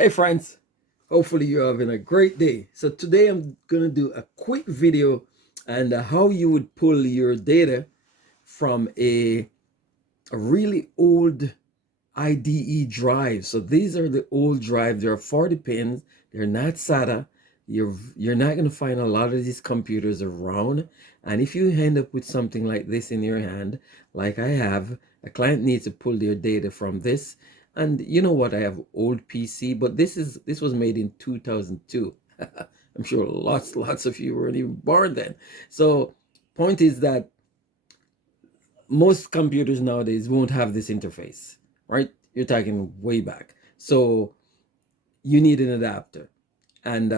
Hey friends, hopefully you're having a great day. So today I'm going to do a quick video and how you would pull your data from a really old IDE drive. So these are the old drives. There are 40 pins. They're not SATA. You're not going to find a lot of these computers around. And if you end up with something like this in your hand, like I have, a client needs to pull their data from this. And you know what? I have old PC, but this was made in 2002. I'm sure lots of you weren't even born then. So point is that most computers nowadays won't have this interface, right? You're talking way back. So you need an adapter. And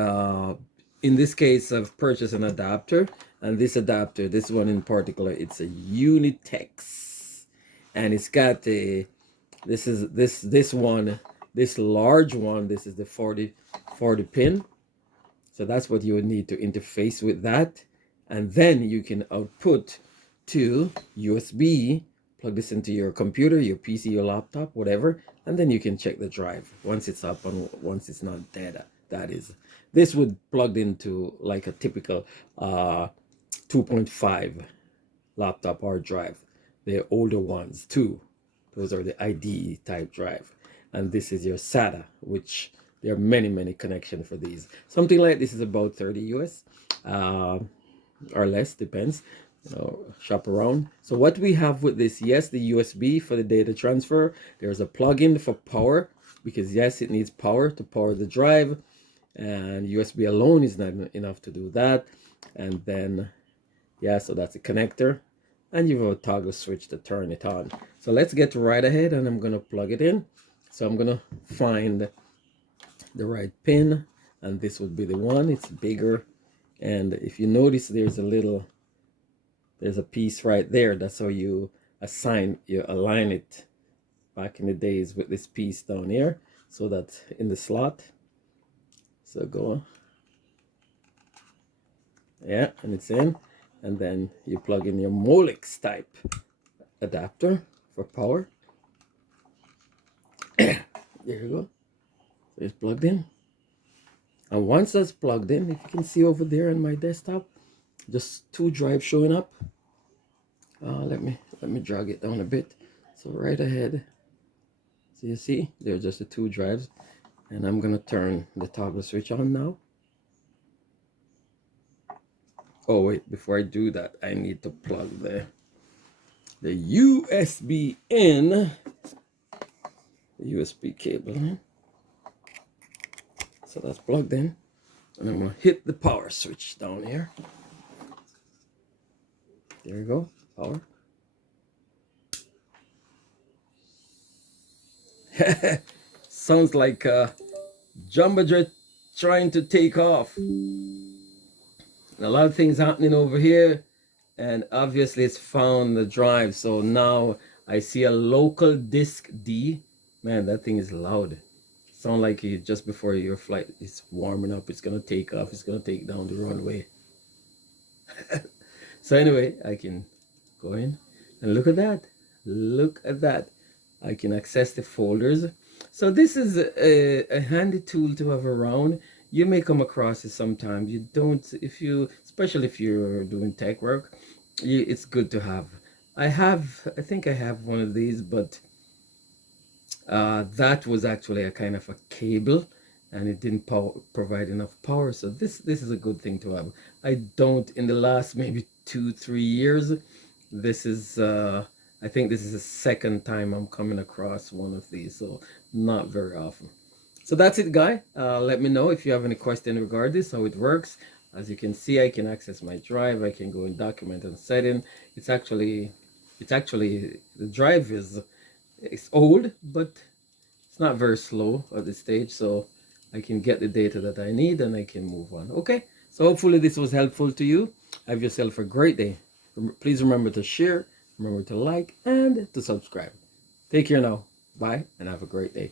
in this case, I've purchased an adapter. And this adapter, this one in particular, it's a Unitex. And it's got a, this one, this large one, this is the 40 pin. So that's what you would need to interface with that. And then you can output to USB, plug this into your computer, your PC, your laptop, whatever, and then you can check the drive once it's up and once it's not dead. That is, this would plug into like a typical 2.5 laptop hard drive. The older ones too, those are the IDE type drive, and this is your SATA, which there are many connections for these. Something like this is about 30 US or less, depends. Shop around. So what we have with this, yes, the USB for the data transfer. There's a plug-in for power, because yes, it needs power to power the drive, and USB alone is not enough to do that. And then yeah, so that's a connector, and you have a toggle switch to turn it on. So let's get right ahead, and I'm gonna plug it in. So I'm gonna find the right pin, and this would be the one. It's bigger, and if you notice, there's a piece right there. That's how you align it back in the days with this piece down here, so that in the slot. So go on. Yeah, and it's in. And then you plug in your Molex type adapter for power. There you go. So it's plugged in. And once that's plugged in, if you can see over there on my desktop, just two drives showing up. Let me drag it down a bit. So right ahead, so you see there's just the two drives, and I'm gonna turn the toggle switch on now. Oh wait, before I do that, I need to plug the USB in, the USB cable in. So that's plugged in, and I'm gonna hit the power switch down here. There you go, power. Sounds like Jumbo Jet trying to take off. And a lot of things happening over here, and obviously it's found the drive. So now I see a local disk D. Man, that thing is loud. Sound like you just before your flight is warming up. It's gonna take off. It's gonna take down the runway. So anyway, I can go in and look at that. Look at that. I can access the folders. So this is a handy tool to have around. You may come across it sometimes. You don't, especially if you're doing tech work, it's good to have. I think I have one of these, but that was actually a kind of a cable, and it didn't provide enough power. So this is a good thing to have. I don't, in the last maybe 2-3 years, this is I think this is the second time I'm coming across one of these, so not very often. So that's it, guy. Let me know if you have any question regarding this, how it works. As you can see, I can access my drive. I can go in document and setting. It's actually the drive it's old, but it's not very slow at this stage, so I can get the data that I need and I can move on. Okay, so hopefully this was helpful to you. Have yourself a great day. Please remember to share, remember to like, and to subscribe. Take care now. Bye, and have a great day.